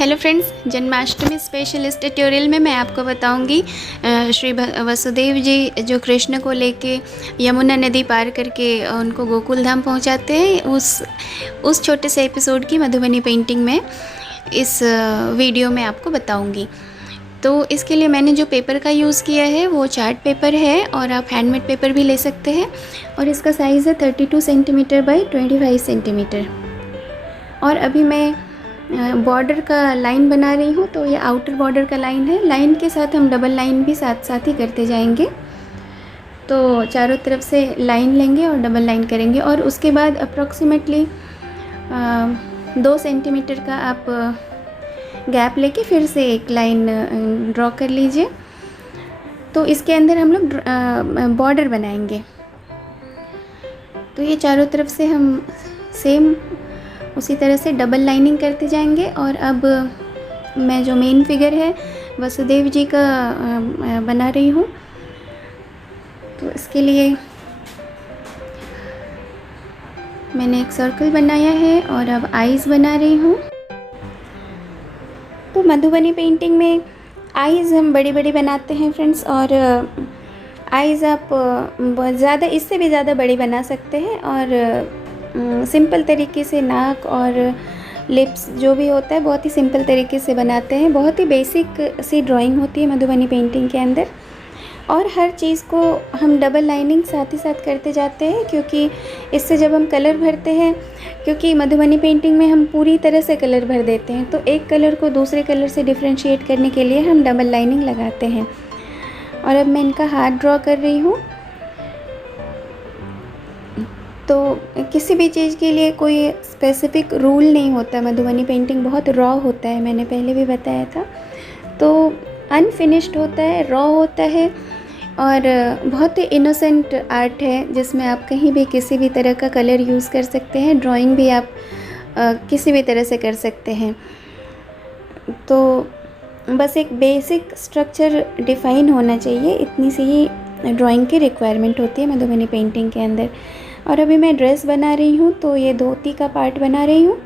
Hello friends, Janmashtami special इस tutorial में मैं आपको बताऊंगी श्री वसुदेव जी जो कृष्ण को लेके यमुना नदी पार करके उनको गोकुल धाम पहुंचाते हैं, उस छोटे से एपिसोड की मधुबनी पेंटिंग में इस वीडियो में आपको बताऊंगी। तो इसके लिए मैंने जो पेपर का यूज़ किया है वो चार्ट पेपर है और आप हैंडमेड पेपर भी ले सकते हैं। और इसका साइज़ है 32 सेंटीमीटर बाई 25 सेंटीमीटर। और अभी मैं बॉर्डर का लाइन बना रही हूँ, तो ये आउटर बॉर्डर का लाइन है। लाइन के साथ हम डबल लाइन भी साथ साथ ही करते जाएंगे। तो चारों तरफ से लाइन लेंगे और डबल लाइन करेंगे और उसके बाद अप्रॉक्सीमेटली 2 सेंटीमीटर का आप गैप लेके फिर से एक लाइन ड्रॉ कर लीजिए। तो इसके अंदर हम लोग बॉर्डर बनाएंगे। तो ये चारों तरफ से हम सेम उसी तरह से डबल लाइनिंग करते जाएंगे। और अब मैं जो मेन फिगर है वसुदेव जी का बना रही हूँ। तो इसके लिए मैंने एक सर्कल बनाया है और अब आईज़ बना रही हूँ। तो मधुबनी पेंटिंग में आईज़ हम बड़ी बड़ी बनाते हैं फ्रेंड्स, और आईज़ आप ज़्यादा इससे भी ज़्यादा बड़ी बना सकते हैं। और सिंपल तरीके से नाक और लिप्स जो भी होता है बहुत ही सिंपल तरीके से बनाते हैं। बहुत ही बेसिक सी ड्राइंग होती है मधुबनी पेंटिंग के अंदर। और हर चीज़ को हम डबल लाइनिंग साथ ही साथ करते जाते हैं, क्योंकि इससे जब हम कलर भरते हैं, क्योंकि मधुबनी पेंटिंग में हम पूरी तरह से कलर भर देते हैं, तो एक कलर को दूसरे कलर से डिफ्रेंशिएट करने के लिए हम डबल लाइनिंग लगाते हैं। और अब मैं इनका हाथ ड्रॉ कर रही हूँ। तो किसी भी चीज़ के लिए कोई स्पेसिफ़िक रूल नहीं होता। मधुबनी पेंटिंग बहुत रॉ होता है, मैंने पहले भी बताया था। तो अनफिनिश्ड होता है, रॉ होता है और बहुत ही इनोसेंट आर्ट है, जिसमें आप कहीं भी किसी भी तरह का कलर यूज़ कर सकते हैं। ड्राइंग भी आप किसी भी तरह से कर सकते हैं। तो बस एक बेसिक स्ट्रक्चर डिफ़ाइन होना चाहिए, इतनी सी ही ड्राइंग की रिक्वायरमेंट होती है मधुबनी पेंटिंग के अंदर। और अभी मैं ड्रेस बना रही हूँ, तो ये धोती का पार्ट बना रही हूँ।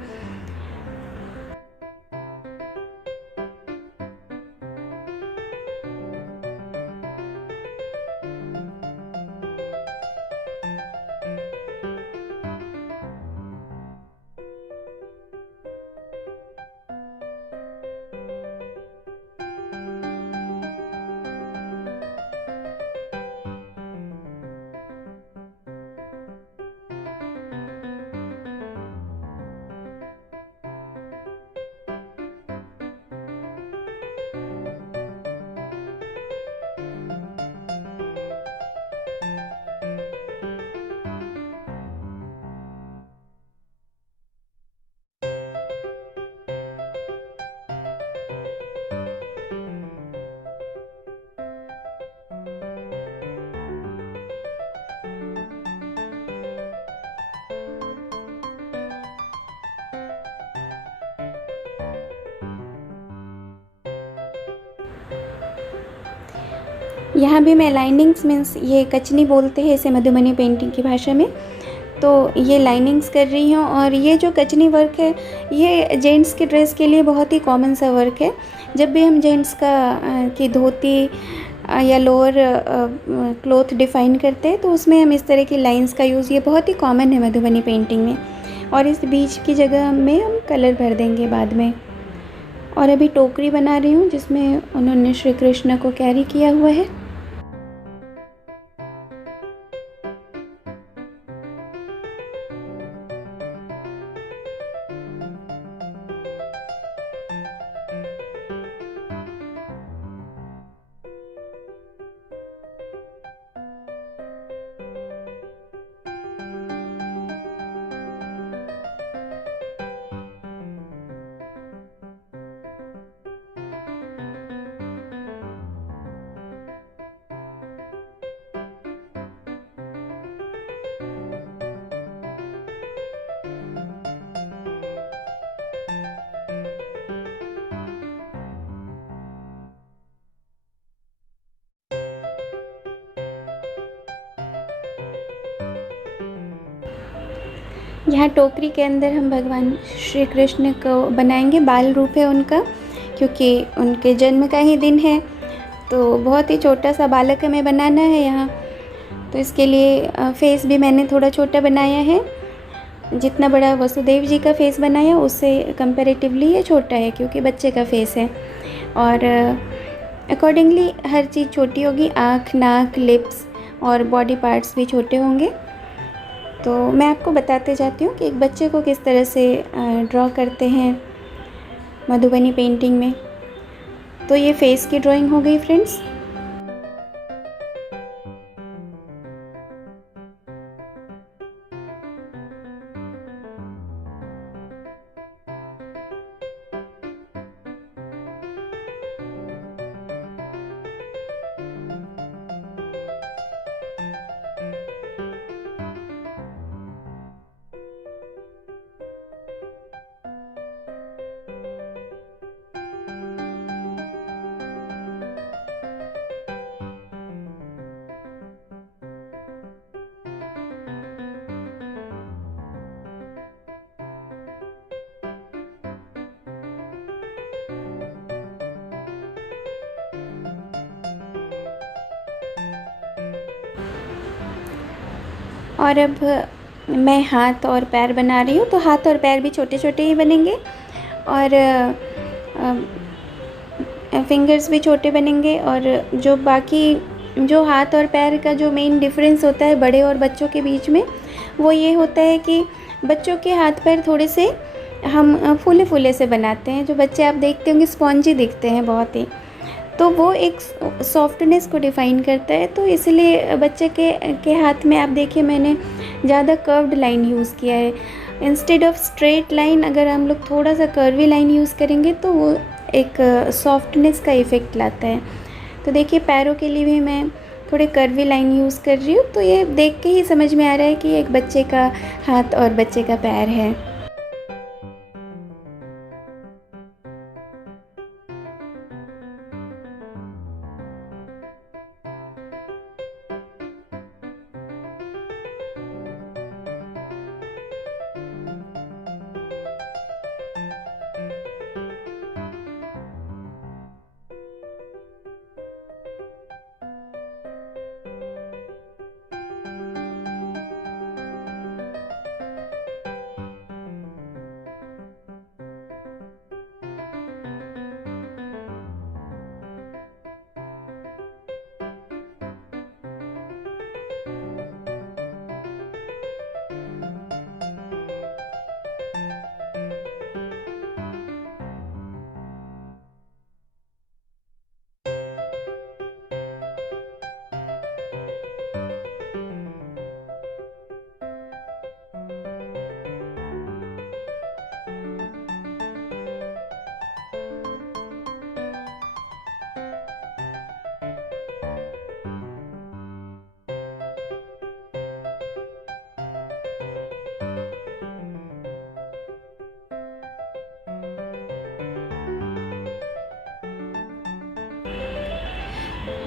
यहाँ भी मैं लाइनिंग्स मीन्स ये कचनी बोलते हैं इसे मधुबनी पेंटिंग की भाषा में। तो ये लाइनिंग्स कर रही हूँ। और ये जो कचनी वर्क है ये जेंट्स के ड्रेस के लिए बहुत ही कॉमन सा वर्क है। जब भी हम जेंट्स की धोती या लोअर क्लॉथ डिफ़ाइन करते हैं, तो उसमें हम इस तरह की लाइंस का यूज़, ये बहुत ही कॉमन है मधुबनी पेंटिंग में। और इस बीच की जगह में हम कलर भर देंगे बाद में। और अभी टोकरी बना रही हूँ जिसमें उन्होंने श्री कृष्ण को कैरी किया हुआ है। यहाँ टोकरी के अंदर हम भगवान श्री कृष्ण को बनाएंगे, बाल रूप है उनका, क्योंकि उनके जन्म का ही दिन है, तो बहुत ही छोटा सा बालक हमें बनाना है यहाँ। तो इसके लिए फेस भी मैंने थोड़ा छोटा बनाया है। जितना बड़ा वसुदेव जी का फेस बनाया उससे कंपैरेटिवली ये छोटा है, क्योंकि बच्चे का फेस है। और अकॉर्डिंगली हर चीज़ छोटी होगी, आँख, नाक, लिप्स और बॉडी पार्ट्स भी छोटे होंगे। तो मैं आपको बताते जाती हूँ कि एक बच्चे को किस तरह से ड्रॉ करते हैं मधुबनी पेंटिंग में। तो ये फेस की ड्राइंग हो गई फ्रेंड्स। और अब मैं हाथ और पैर बना रही हूँ, तो हाथ और पैर भी छोटे छोटे ही बनेंगे और फिंगर्स भी छोटे बनेंगे। और जो बाकी जो हाथ और पैर का जो मेन डिफरेंस होता है बड़े और बच्चों के बीच में, वो ये होता है कि बच्चों के हाथ पैर थोड़े से हम फूले फूले से बनाते हैं। जो बच्चे आप देखते होंगे स्पॉन्जी दिखते हैं बहुत ही, तो वो एक सॉफ्टनेस को डिफ़ाइन करता है। तो इसलिए बच्चे के हाथ में आप देखिए मैंने ज़्यादा कर्व्ड लाइन यूज़ किया है। इंस्टेड ऑफ स्ट्रेट लाइन अगर हम लोग थोड़ा सा कर्वी लाइन यूज़ करेंगे तो वो एक सॉफ्टनेस का इफ़ेक्ट लाता है। तो देखिए पैरों के लिए भी मैं थोड़े कर्वी लाइन यूज़ कर रही हूँ। तो ये देख के ही समझ में आ रहा है कि एक बच्चे का हाथ और बच्चे का पैर है।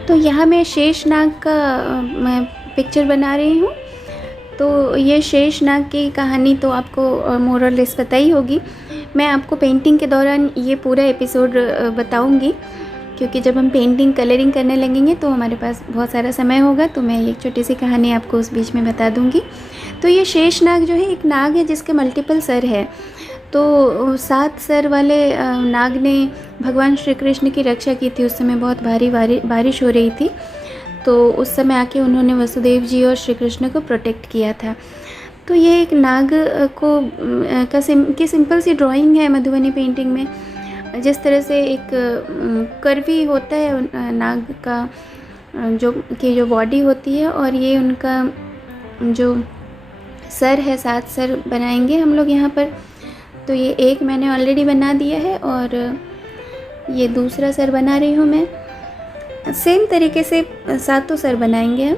तो यहाँ मैं शेषनाग का मैं पिक्चर बना रही हूँ। तो ये शेषनाग की कहानी तो आपको मोर और लेस पता ही होगी। मैं आपको पेंटिंग के दौरान ये पूरा एपिसोड बताऊँगी, क्योंकि जब हम पेंटिंग कलरिंग करने लगेंगे तो हमारे पास बहुत सारा समय होगा। तो मैं एक छोटी सी कहानी आपको उस बीच में बता दूँगी। तो ये शेषनाग जो है एक नाग है जिसके मल्टीपल सर है। तो 7 सर वाले नाग ने भगवान श्री कृष्ण की रक्षा की थी। उस समय बहुत भारी बारिश हो रही थी, तो उस समय आके उन्होंने वसुदेव जी और श्री कृष्ण को प्रोटेक्ट किया था। तो ये एक नाग की सिंपल सी ड्राइंग है मधुबनी पेंटिंग में। जिस तरह से एक कर्वी होता है नाग का जो बॉडी होती है, और ये उनका जो सर है 7 सर बनाएंगे हम लोग यहाँ पर। तो ये एक मैंने ऑलरेडी बना दिया है और ये दूसरा सर बना रही हूँ मैं। सेम तरीके से 7 सर बनाएंगे हम।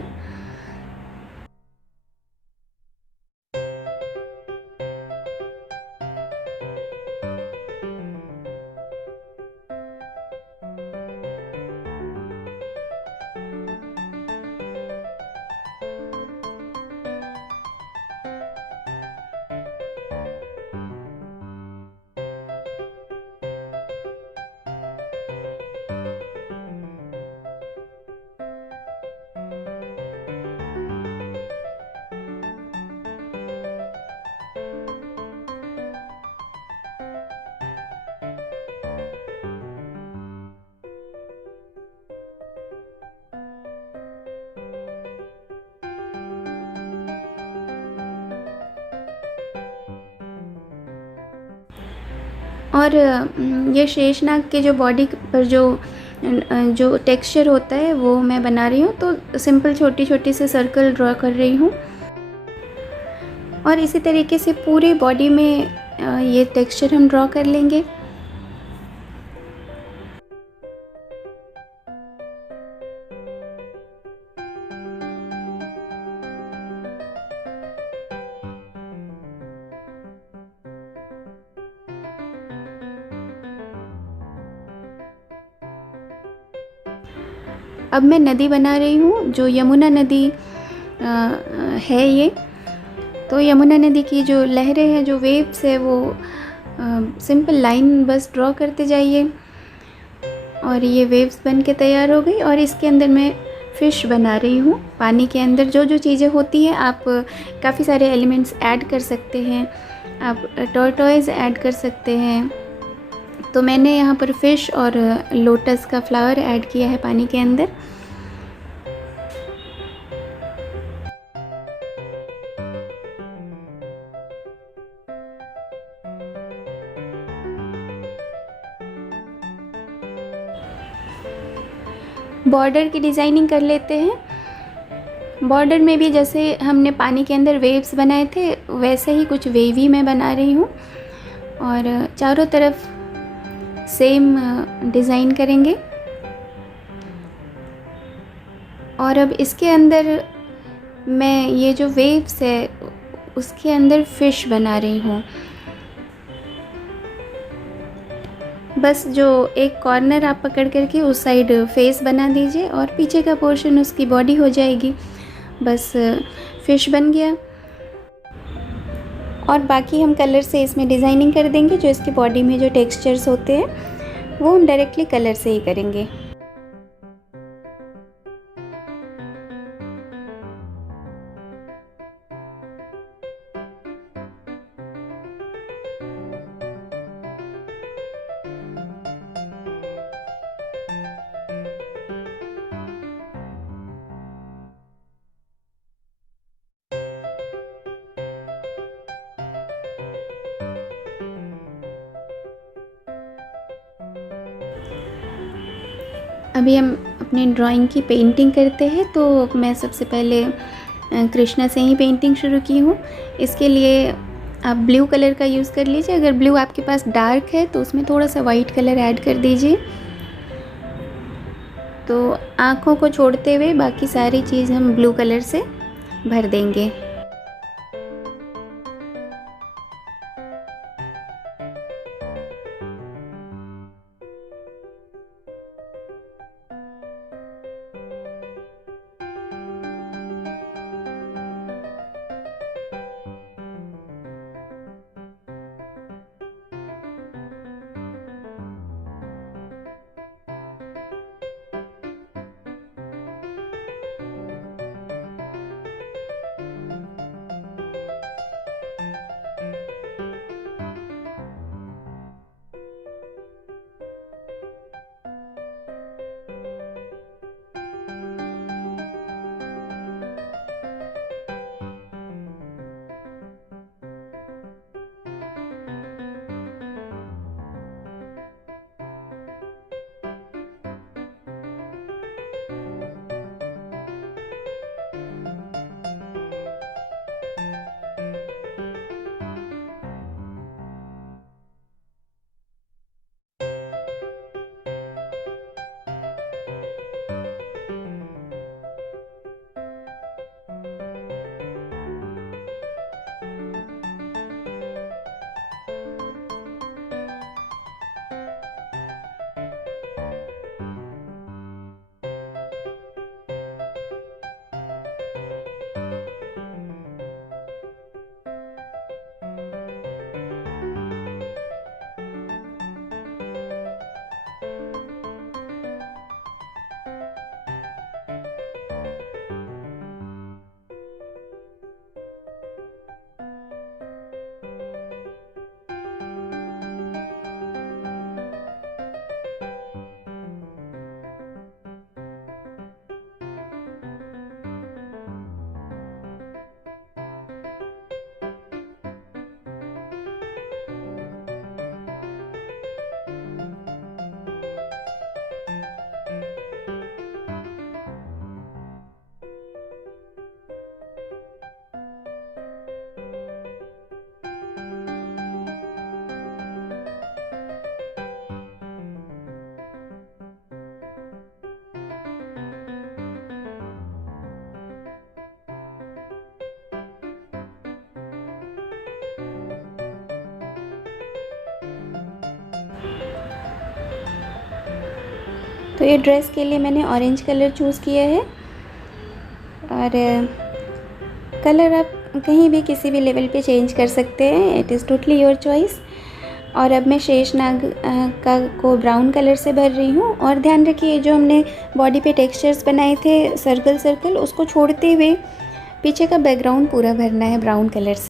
और ये शेषनाग के जो बॉडी पर जो टेक्सचर होता है वो मैं बना रही हूँ। तो सिंपल छोटी छोटी से सर्कल ड्रॉ कर रही हूँ और इसी तरीके से पूरी बॉडी में ये टेक्सचर हम ड्रॉ कर लेंगे। अब मैं नदी बना रही हूँ, जो यमुना नदी है ये। तो यमुना नदी की जो लहरें हैं, जो वेव्स है, वो सिंपल लाइन बस ड्रॉ करते जाइए और ये वेव्स बन के तैयार हो गई। और इसके अंदर मैं फ़िश बना रही हूँ। पानी के अंदर जो जो चीज़ें होती हैं, आप काफ़ी सारे एलिमेंट्स ऐड कर सकते हैं। आप टॉर्टोइज़ ऐड कर सकते हैं। तो मैंने यहाँ पर फ़िश और लोटस का फ्लावर ऐड किया है पानी के अंदर। बॉर्डर की डिज़ाइनिंग कर लेते हैं। बॉर्डर में भी जैसे हमने पानी के अंदर वेव्स बनाए थे, वैसे ही कुछ वेवी मैं बना रही हूँ और चारों तरफ सेम डिज़ाइन करेंगे। और अब इसके अंदर मैं ये जो वेव्स है उसके अंदर फ़िश बना रही हूँ। बस जो एक कॉर्नर आप पकड़ करके उस साइड फेस बना दीजिए और पीछे का पोर्शन उसकी बॉडी हो जाएगी। बस फ़िश बन गया। और बाकी हम कलर से इसमें डिज़ाइनिंग कर देंगे। जो इसकी बॉडी में जो टेक्सचर्स होते हैं वो हम डायरेक्टली कलर से ही करेंगे। अभी हम अपनी ड्राइंग की पेंटिंग करते हैं। तो मैं सबसे पहले कृष्णा से ही पेंटिंग शुरू की हूँ। इसके लिए आप ब्लू कलर का यूज़ कर लीजिए। अगर ब्लू आपके पास डार्क है तो उसमें थोड़ा सा वाइट कलर ऐड कर दीजिए। तो आँखों को छोड़ते हुए बाकी सारी चीज़ हम ब्लू कलर से भर देंगे। तो ये ड्रेस के लिए मैंने ऑरेंज कलर चूज़ किया है, और कलर आप कहीं भी किसी भी लेवल पे चेंज कर सकते हैं, it is totally your choice. और अब मैं शेषनाग का को ब्राउन कलर से भर रही हूँ। और ध्यान रखिए, जो हमने बॉडी पे टेक्सचर्स बनाए थे सर्कल सर्कल, उसको छोड़ते हुए पीछे का बैकग्राउंड पूरा भरना है ब्राउन कलर से।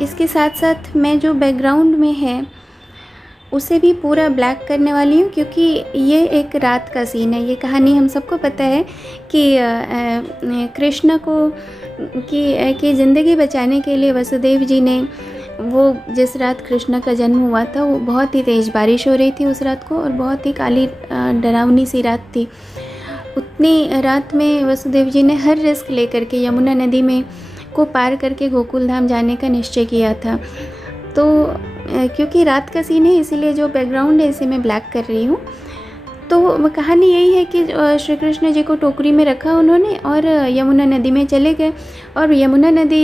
इसके साथ साथ मैं जो बैकग्राउंड में है उसे भी पूरा ब्लैक करने वाली हूँ, क्योंकि ये एक रात का सीन है। ये कहानी हम सबको पता है कि कृष्ण को की ज़िंदगी बचाने के लिए वसुदेव जी ने, वो जिस रात कृष्ण का जन्म हुआ था वो बहुत ही तेज़ बारिश हो रही थी उस रात को, और बहुत ही काली डरावनी सी रात थी। उतनी रात में वसुदेव जी ने हर रिस्क लेकर के यमुना नदी में को पार करके गोकुल धाम जाने का निश्चय किया था। तो क्योंकि रात का सीन है, इसीलिए जो बैकग्राउंड है इसे मैं ब्लैक कर रही हूँ। तो कहानी यही है कि श्री कृष्ण जी को टोकरी में रखा उन्होंने और यमुना नदी में चले गए। और यमुना नदी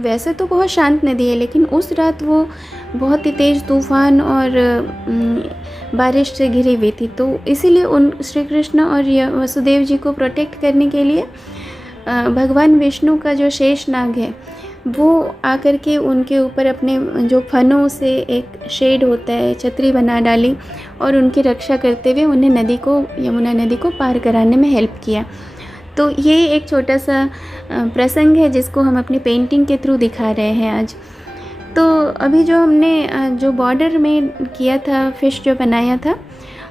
वैसे तो बहुत शांत नदी है, लेकिन उस रात वो बहुत ही तेज़ तूफ़ान और बारिश से घिरी हुई थी। तो इसीलिए उन श्री कृष्ण और वसुदेव जी को प्रोटेक्ट करने के लिए भगवान विष्णु का जो शेषनाग है वो आकर के उनके ऊपर अपने जो फनों से एक शेड होता है, छतरी बना डाली, और उनकी रक्षा करते हुए उन्हें यमुना नदी को पार कराने में हेल्प किया। तो ये एक छोटा सा प्रसंग है जिसको हम अपनी पेंटिंग के थ्रू दिखा रहे हैं आज। तो अभी जो हमने जो बॉर्डर में किया था, फिश जो बनाया था,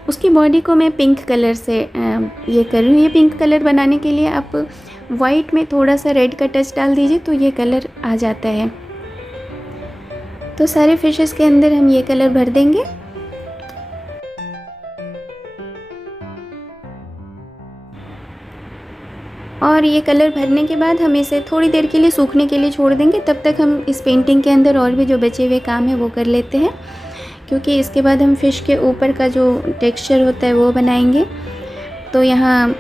उसकी बॉडी को मैं पिंक कलर से ये कर रही हूँ। ये पिंक कलर बनाने के लिए आप वाइट में थोड़ा सा रेड का टच डाल दीजिए तो ये कलर आ जाता है। तो सारे फिशेस के अंदर हम ये कलर भर देंगे। और ये कलर भरने के बाद हम इसे थोड़ी देर के लिए सूखने के लिए छोड़ देंगे। तब तक हम इस पेंटिंग के अंदर और भी जो बचे हुए काम है वो कर लेते हैं, क्योंकि इसके बाद हम फ़िश के ऊपर का जो टेक्सचर होता है वो बनाएंगे। तो यहाँ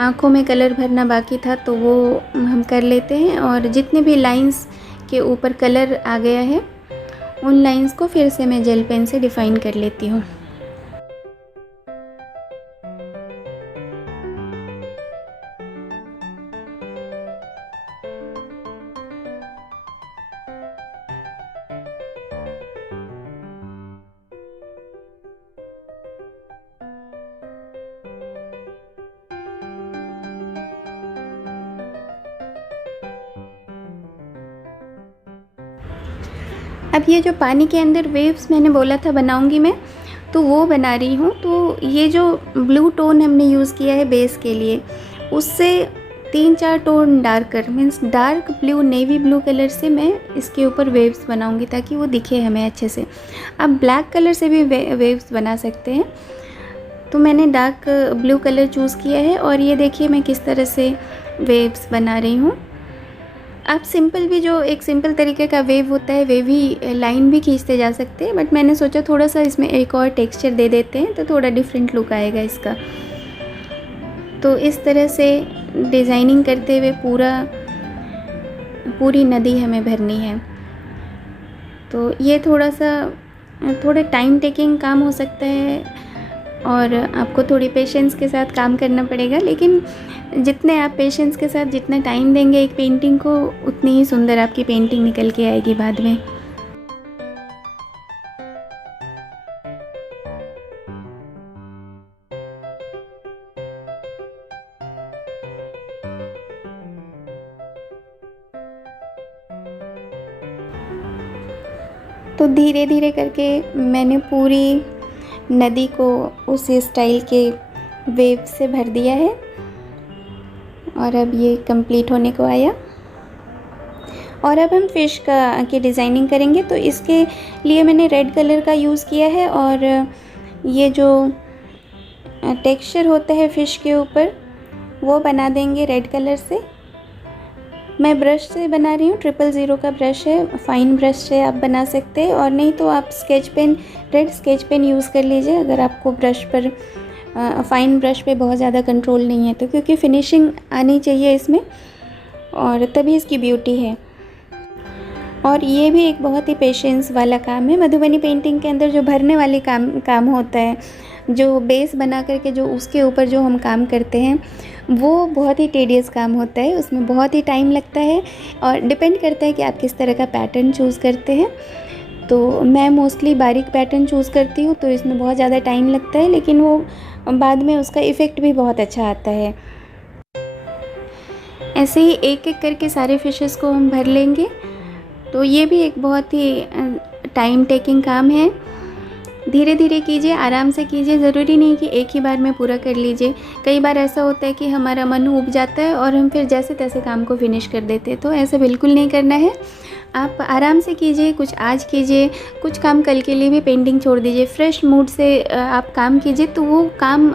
आँखों में कलर भरना बाकी था तो वो हम कर लेते हैं, और जितने भी लाइंस के ऊपर कलर आ गया है उन लाइंस को फिर से मैं जेल पेन से डिफ़ाइन कर लेती हूँ। अब ये जो पानी के अंदर वेव्स मैंने बोला था बनाऊंगी मैं, तो वो बना रही हूँ। तो ये जो ब्लू टोन हमने यूज़ किया है बेस के लिए, उससे 3-4 tone darker means dark blue, navy blue colour से मैं इसके ऊपर वेव्स बनाऊंगी ताकि वो दिखे हमें अच्छे से। आप ब्लैक कलर से भी वेव्स बना सकते हैं। तो मैंने डार्क ब्लू कलर चूज़ किया है, और ये देखिए मैं किस तरह से वेव्स बना रही हूँ। आप सिंपल भी, जो एक सिंपल तरीके का वेव होता है वे भी लाइन भी खींचते जा सकते हैं, बट मैंने सोचा थोड़ा सा इसमें एक और टेक्सचर दे देते हैं तो थोड़ा डिफरेंट लुक आएगा इसका। तो इस तरह से डिज़ाइनिंग करते हुए पूरी नदी हमें भरनी है। तो ये थोड़ा टाइम टेकिंग काम हो सकता है, और आपको थोड़ी पेशेंस के साथ काम करना पड़ेगा, लेकिन जितने आप पेशेंस के साथ जितना टाइम देंगे एक पेंटिंग को, उतनी ही सुंदर आपकी पेंटिंग निकल के आएगी बाद में। तो धीरे धीरे करके मैंने पूरी नदी को उस स्टाइल के वेव से भर दिया है, और अब ये कंप्लीट होने को आया। और अब हम फ़िश की डिज़ाइनिंग करेंगे। तो इसके लिए मैंने रेड कलर का यूज़ किया है, और ये जो टेक्सचर होता है फ़िश के ऊपर वो बना देंगे रेड कलर से। मैं ब्रश से बना रही हूँ, 000 का ब्रश है, फ़ाइन ब्रश से आप बना सकते हैं, और नहीं तो आप sketch pen, red sketch pen use कर लीजिए अगर आपको ब्रश पर फ़ाइन ब्रश पे बहुत ज़्यादा कंट्रोल नहीं है तो, क्योंकि फिनिशिंग आनी चाहिए इसमें और तभी इसकी ब्यूटी है। और ये भी एक बहुत ही पेशेंस वाला काम है। मधुबनी पेंटिंग के अंदर जो भरने वाली काम होता है, जो बेस बना करके जो उसके ऊपर जो हम काम करते हैं, वो बहुत ही टेडियस काम होता है, उसमें बहुत ही टाइम लगता है, और डिपेंड करता है कि आप किस तरह का पैटर्न चूज़ करते हैं। तो मैं मोस्टली बारीक पैटर्न चूज़ करती हूँ, तो इसमें बहुत ज़्यादा टाइम लगता है, लेकिन वो बाद में उसका इफ़ेक्ट भी बहुत अच्छा आता है। ऐसे ही एक एक करके सारे फिशेस को हम भर लेंगे। तो ये भी एक बहुत ही टाइम टेकिंग काम है। धीरे धीरे कीजिए, आराम से कीजिए, ज़रूरी नहीं कि एक ही बार में पूरा कर लीजिए। कई बार ऐसा होता है कि हमारा मन ऊब जाता है और हम फिर जैसे तैसे काम को फिनिश कर देते हैं, तो ऐसा बिल्कुल नहीं करना है। आप आराम से कीजिए, कुछ आज कीजिए, कुछ काम कल के लिए भी पेंटिंग छोड़ दीजिए, फ्रेश मूड से आप काम कीजिए, तो वो काम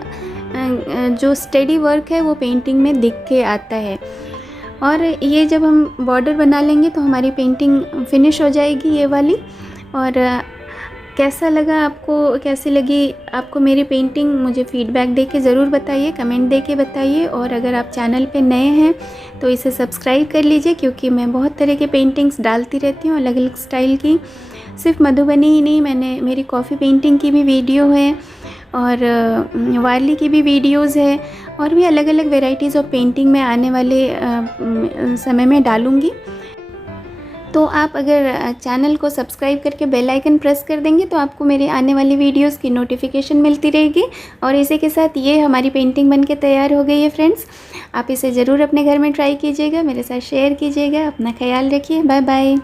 जो स्टेडी वर्क है वो पेंटिंग में दिख के आता है। और ये जब हम बॉर्डर बना लेंगे तो हमारी पेंटिंग फिनिश हो जाएगी ये वाली। और कैसा लगा आपको, कैसी लगी आपको मेरी पेंटिंग, मुझे फ़ीडबैक देके ज़रूर बताइए, कमेंट देके बताइए। और अगर आप चैनल पे नए हैं तो इसे सब्सक्राइब कर लीजिए, क्योंकि मैं बहुत तरह के पेंटिंग्स डालती रहती हूँ, अलग अलग स्टाइल की। सिर्फ मधुबनी ही नहीं, मेरी कॉफ़ी पेंटिंग की भी वीडियो है, और वारली की भी वीडियोज़ है, और भी अलग अलग वेराइटीज़ ऑफ पेंटिंग में आने वाले समय में डालूँगी। तो आप अगर चैनल को सब्सक्राइब करके बेल आइकन प्रेस कर देंगे तो आपको मेरे आने वाली वीडियोस की नोटिफिकेशन मिलती रहेगी। और इसी के साथ ये हमारी पेंटिंग बनके तैयार हो गई है फ्रेंड्स। आप इसे ज़रूर अपने घर में ट्राई कीजिएगा, मेरे साथ शेयर कीजिएगा। अपना ख्याल रखिए, बाय बाय।